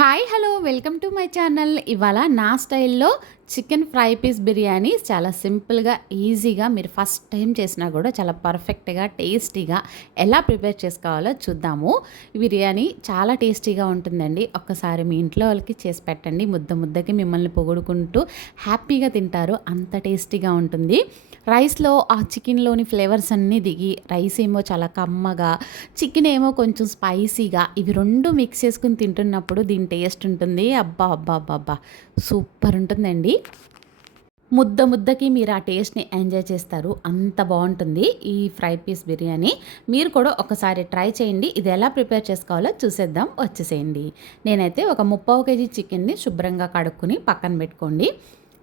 Hi hello welcome to my channel ఇవాళ నా స్టైల్లో చికెన్ ఫ్రై పీస్ బిర్యానీ చాలా సింపుల్గా ఈజీగా మీరు ఫస్ట్ టైం చేసినా కూడా చాలా పర్ఫెక్ట్గా టేస్టీగా ఎలా ప్రిపేర్ చేసుకోవాలో చూద్దాము. ఈ బిర్యానీ చాలా టేస్టీగా ఉంటుందండి. ఒక్కసారి మీ ఇంట్లో వాళ్ళకి చేసి పెట్టండి. ముద్ద ముద్దకి మిమ్మల్ని పొగుడుకుంటూ హ్యాపీగా తింటారు. అంత టేస్టీగా ఉంటుంది. రైస్లో ఆ చికెన్లోని ఫ్లేవర్స్ అన్నీ దిగి రైస్ ఏమో చాలా కమ్మగా చికెన్ ఏమో కొంచెం స్పైసీగా ఇవి రెండు మిక్స్ చేసుకుని తింటున్నప్పుడు దీని టేస్ట్ ఉంటుంది. అబ్బా అబ్బా అబ్బా అబ్బా. సూపర్ ఉంటుందండి. ముద్ద ముద్దకి మీరు ఆ టేస్ట్ని ఎంజాయ్ చేస్తారు. అంత బాగుంటుంది ఈ ఫ్రై పీస్ బిర్యానీ. మీరు కూడా ఒకసారి ట్రై చేయండి. ఇది ఎలా ప్రిపేర్ చేసుకోవాలో చూసేద్దాం. వచ్చేసేయండి. నేనైతే ఒక ముప్పావు కేజీ చికెన్ని శుభ్రంగా కడుక్కుని పక్కన పెట్టుకోండి.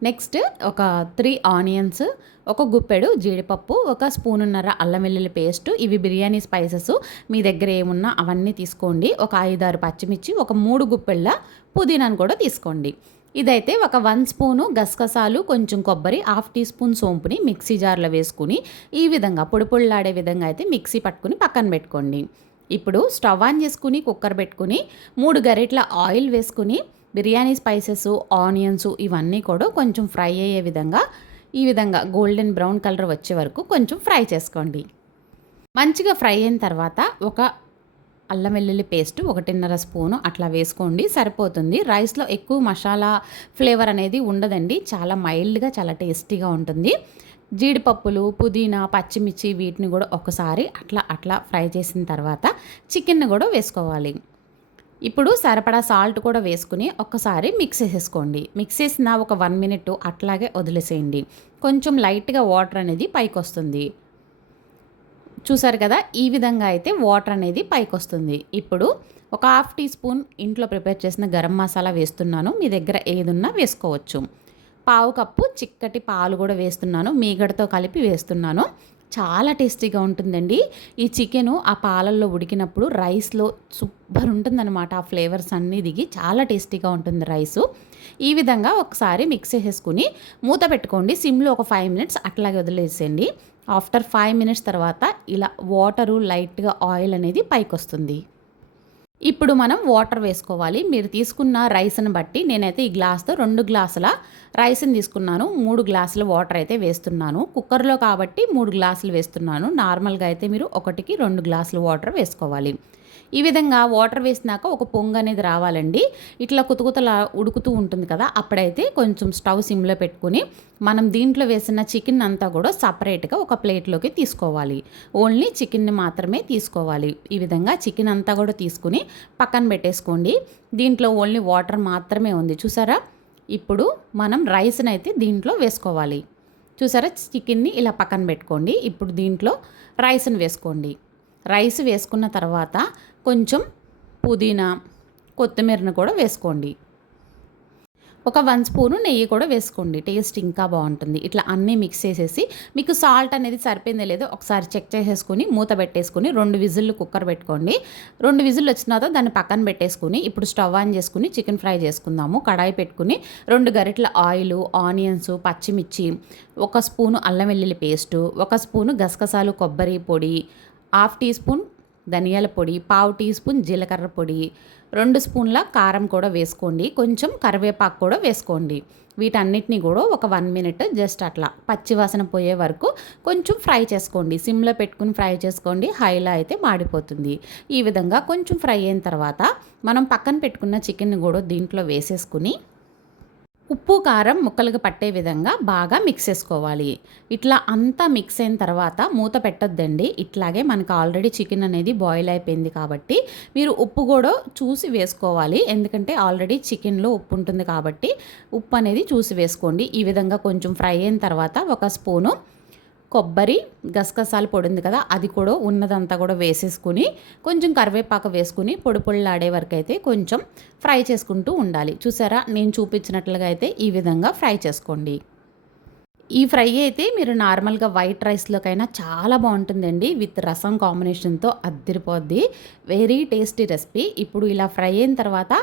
నెక్స్ట్ ఒక త్రీ ఆనియన్స్ ఒక గుప్పెడు జీడిపప్పు ఒక స్పూనున్నర అల్లం వెల్లుల్లి పేస్ట్ ఇవి బిర్యానీ స్పైసెస్. మీ దగ్గర ఏమున్నా అవన్నీ తీసుకోండి. ఒక ఐదారు పచ్చిమిర్చి ఒక మూడు గుప్పెళ్ళ పుదీనాను కూడా తీసుకోండి. ఇదైతే ఒక వన్ స్పూను గసగసాలు కొంచెం కొబ్బరి హాఫ్ టీ స్పూన్ సోంపుని మిక్సీ జార్లో వేసుకుని ఈ విధంగా పొడిపొడిలాడే విధంగా అయితే మిక్సీ పట్టుకుని పక్కన పెట్టుకోండి. ఇప్పుడు స్టవ్ ఆన్ చేసుకుని కుక్కర్ పెట్టుకుని మూడు గరిటల ఆయిల్ వేసుకుని బిర్యానీ స్పైసెస్ ఆనియన్స్ ఇవన్నీ కూడా కొంచెం ఫ్రై అయ్యే విధంగా ఈ విధంగా గోల్డెన్ బ్రౌన్ కలర్ వచ్చే వరకు కొంచెం ఫ్రై చేసుకోండి. మంచిగా ఫ్రై అయిన తర్వాత ఒక అల్లం వెల్లుల్లి పేస్ట్ ఒకటిన్నర స్పూను అట్లా వేసుకోండి సరిపోతుంది. రైస్లో ఎక్కువ మసాలా ఫ్లేవర్ అనేది ఉండదండి చాలా మైల్డ్గా చాలా టేస్టీగా ఉంటుంది. జీడిపప్పులు పుదీనా పచ్చిమిర్చి వీటిని కూడా ఒకసారి అట్లా అట్లా ఫ్రై చేసిన తర్వాత చికెన్ని కూడా వేసుకోవాలి. ఇప్పుడు సరిపడా సాల్ట్ కూడా వేసుకుని ఒక్కసారి మిక్స్ చేసేసుకోండి. మిక్స్ చేసిన ఒక వన్ మినిట్ అట్లాగే వదిలేసేయండి. కొంచెం లైట్గా వాటర్ అనేది పైకి వస్తుంది చూసారు కదా ఈ విధంగా అయితే వాటర్ అనేది పైకి వస్తుంది ఇప్పుడు ఒక హాఫ్ టీ స్పూన్ ఇంట్లో ప్రిపేర్ చేసిన గరం మసాలా వేస్తున్నాను. మీ దగ్గర ఏదున్నా వేసుకోవచ్చు. పావు కప్పు చిక్కటి పాలు కూడా వేస్తున్నాను. మీగడతో కలిపి వేస్తున్నాను. చాలా టేస్టీగా ఉంటుందండి. ఈ చికెను ఆ పాలల్లో ఉడికినప్పుడు రైస్లో సూపర్ ఉంటుందన్నమాట. ఆ ఫ్లేవర్స్ అన్నీ దిగి చాలా టేస్టీగా ఉంటుంది రైసు. ఈ విధంగా ఒకసారి మిక్స్ చేసేసుకుని మూత పెట్టుకోండి. సిమ్లో ఒక ఫైవ్ మినిట్స్ అట్లాగే వదిలేసేయండి. ఆఫ్టర్ ఫైవ్ మినిట్స్ తర్వాత ఇలా వాటరు లైట్గా ఆయిల్ అనేది పైకి వస్తుంది ఇప్పుడు మనం వాటర్ వేసుకోవాలి. మీరు తీసుకున్న రైస్ని బట్టి నేనైతే ఈ గ్లాస్తో రెండు గ్లాసుల రైస్ని తీసుకున్నాను. మూడు గ్లాసుల వాటర్ అయితే వేస్తున్నాను. కుక్కర్లో కాబట్టి మూడు గ్లాసులు వేస్తున్నాను. నార్మల్గా అయితే మీరు ఒకటికి రెండు గ్లాసులు వాటర్ వేసుకోవాలి. ఈ విధంగా వాటర్ వేసినాక ఒక పొంగు అనేది రావాలండి. ఇట్లా కుతుకుతలా ఉడుకుతూ ఉంటుంది కదా అప్పుడైతే కొంచెం స్టవ్ సిమ్లో పెట్టుకుని మనం దీంట్లో వేసిన చికెన్ అంతా కూడా సపరేట్గా ఒక ప్లేట్లోకి తీసుకోవాలి. ఓన్లీ చికెన్ని మాత్రమే తీసుకోవాలి. ఈ విధంగా చికెన్ అంతా కూడా తీసుకుని పక్కన పెట్టేసుకోండి. దీంట్లో ఓన్లీ వాటర్ మాత్రమే ఉంది. చూసారా? ఇప్పుడు మనం రైస్ని అయితే దీంట్లో వేసుకోవాలి. చూసారా? చికెన్ని ఇలా పక్కన పెట్టుకోండి. ఇప్పుడు దీంట్లో రైస్ని వేసుకోండి. రైస్ వేసుకున్న తర్వాత కొంచెం పుదీనా కొత్తిమీరను కూడా వేసుకోండి. ఒక వన్ స్పూను నెయ్యి కూడా వేసుకోండి. టేస్ట్ ఇంకా బాగుంటుంది. ఇట్లా అన్నీ మిక్స్ చేసేసి మీకు సాల్ట్ అనేది సరిపోయిందో లేదో ఒకసారి చెక్ చేసేసుకుని మూత పెట్టేసుకుని రెండు విజిల్లు కుక్కర్ పెట్టుకోండి. రెండు విజిల్లు వచ్చిన తర్వాత దాన్ని పక్కన పెట్టేసుకుని ఇప్పుడు స్టవ్ ఆన్ చేసుకుని చికెన్ ఫ్రై చేసుకుందాము. కడాయి పెట్టుకుని రెండు గరిటల ఆయిల్ ఆనియన్స్ పచ్చిమిర్చి ఒక స్పూను అల్లం వెల్లుల్లి పేస్టు ఒక స్పూను గసగసాలు కొబ్బరి పొడి హాఫ్ టీ స్పూన్ ధనియాల పొడి పావు టీ స్పూన్ జీలకర్ర పొడి రెండు స్పూన్ల కారం కూడా వేసుకోండి. కొంచెం కరివేపాకు కూడా వేసుకోండి. వీటన్నిటిని కూడా ఒక వన్ మినిట్ జస్ట్ అట్లా పచ్చివాసన పోయే వరకు కొంచెం ఫ్రై చేసుకోండి. సిమ్లో పెట్టుకుని ఫ్రై చేసుకోండి. హైలో అయితే మాడిపోతుంది. ఈ విధంగా కొంచెం ఫ్రై అయిన తర్వాత మనం పక్కన పెట్టుకున్న చికెన్ కూడా దీంట్లో వేసేసుకుని ఉప్పు కారం ముక్కలుగా పట్టే విధంగా బాగా మిక్స్ చేసుకోవాలి. ఇట్లా అంతా మిక్స్ అయిన తర్వాత మూత పెట్టొద్దండి. ఇట్లాగే మనకు ఆల్రెడీ చికెన్ అనేది బాయిల్ అయిపోయింది కాబట్టి మీరు ఉప్పు కూడా చూసి వేసుకోవాలి. ఎందుకంటే ఆల్రెడీ చికెన్లో ఉప్పు ఉంటుంది కాబట్టి ఉప్పు అనేది చూసి వేసుకోండి. ఈ విధంగా కొంచెం ఫ్రై అయిన తర్వాత ఒక స్పూను కొబ్బరి గసగసాలు పొడి ఉంది కదా అది కూడా ఉన్నదంతా కూడా వేసేసుకుని కొంచెం కరివేపాకు వేసుకుని పొడి పొడిలాడే వరకు అయితే కొంచెం ఫ్రై చేసుకుంటూ ఉండాలి. చూసారా? నేను చూపించినట్లుగా అయితే ఈ విధంగా ఫ్రై చేసుకోండి. ఈ ఫ్రై అయితే మీరు నార్మల్గా వైట్ రైస్లోకైనా చాలా బాగుంటుందండి. విత్ రసం కాంబినేషన్తో అద్దరిపోద్ది. Very tasty recipe. ఇప్పుడు ఇలా ఫ్రై అయిన తర్వాత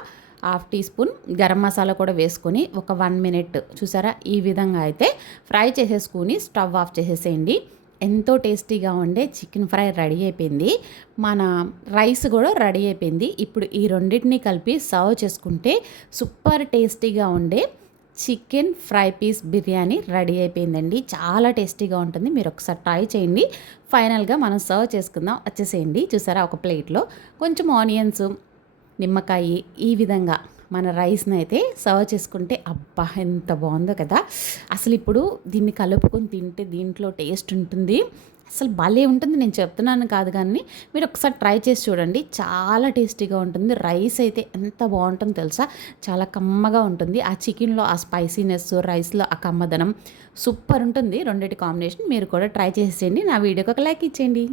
half tea spoon garam masala కూడా వేసుకొని ఒక వన్ మినిట్ చూసారా? ఈ విధంగా అయితే ఫ్రై చేసేసుకుని స్టవ్ ఆఫ్ చేసేసేయండి. ఎంతో టేస్టీగా ఉండే చికెన్ ఫ్రై రెడీ అయిపోయింది. మన రైస్ కూడా రెడీ అయిపోయింది. ఇప్పుడు ఈ రెండింటిని కలిపి సర్వ్ చేసుకుంటే సూపర్ టేస్టీగా ఉండే chicken fry piece biryani ready అయిపోయిందండి. చాలా టేస్టీగా ఉంటుంది. మీరు ఒకసారి ట్రై చేయండి. ఫైనల్గా మనం సర్వ్ చేసుకుందాం. వచ్చేసేయండి. చూసారా? ఒక ప్లేట్లో కొంచెం ఆనియన్స్ నిమ్మకాయ ఈ విధంగా మన రైస్ని అయితే సర్వ్ చేసుకుంటే అబ్బా ఎంత బాగుందో కదా. అసలు ఇప్పుడు దీన్ని కలుపుకొని తింటే దీంట్లో టేస్ట్ ఉంటుంది. అసలు భలే ఉంటుంది నేను చెప్తున్నాను కాదు కానీ మీరు ఒకసారి ట్రై చేసి చూడండి. చాలా టేస్టీగా ఉంటుంది. రైస్ అయితే ఎంత బాగుంటుందో తెలుసా? చాలా కమ్మగా ఉంటుంది. ఆ చికెన్లో ఆ స్పైసీనెస్ రైస్లో ఆ కమ్మదనం సూపర్ ఉంటుంది. రెండింటి కాంబినేషన్ మీరు కూడా ట్రై చేసేయండి. నా వీడియోకి ఒక లైక్ ఇచ్చేయండి.